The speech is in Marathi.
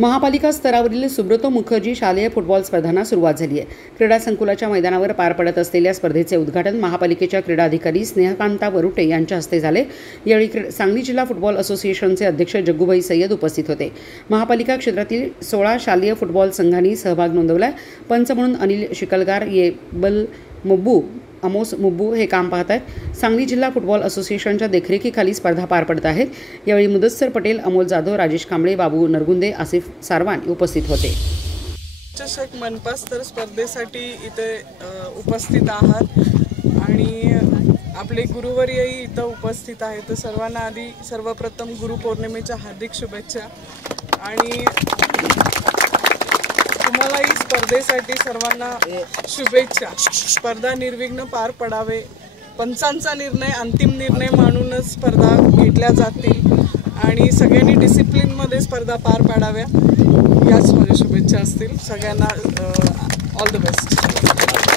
महापालिका स्तरावरील सुब्रतो मुखर्जी शालेय फुटबॉल स्पर्धांना सुरुवात झाली आहे। क्रीडा संकुलाच्या मैदानावर पार पडत असलेल्या स्पर्धेचे उद्घाटन महापालिकेच्या क्रीडा अधिकारी स्नेहकांता वरुटे यांच्या हस्ते झाले। यावेळी सांगली जिल्हा फुटबॉल असोसिएशनचे अध्यक्ष जग्गूभाई सय्यद उपस्थित होते। महापालिका क्षेत्रातील 16 शालेय फुटबॉल संघांनी सहभाग नोंदवला। पंच म्हणून अनिल शिकलगार, येबल मुब्बू, अमोस मुब्बू हे काम पाहत आहेत। सांगली जिल्हा फुटबॉल असोसिएशनच्या देखरेखीखाली स्पर्धा पार पडत आहेत। यावेळी मुदस्सर पटेल, अमोल जाधव, राजेश कांबळे, बाबू नरगुंदे, आसिफ सारवान उपस्थित होते। चषक मनपा स्तर स्पर्धेसाठी इथे उपस्थित आहात आणि आपले गुरुवर्यही इथं उपस्थित आहेत। तर सर्वांना आधी सर्वप्रथम गुरुपौर्णिमेच्या हार्दिक शुभेच्छा आणि तुम्हालाही स्पर्धेसाठी सर्वांना शुभेच्छा। स्पर्धा निर्विघ्न पार पडावे, पंचांचा निर्णय अंतिम निर्णय मानूनच स्पर्धा घेतल्या जातील आणि सगळ्यांनी डिसिप्लिनमध्ये स्पर्धा पार पाडाव्या याच माझ्या शुभेच्छा असतील। सगळ्यांना ऑल द बेस्ट।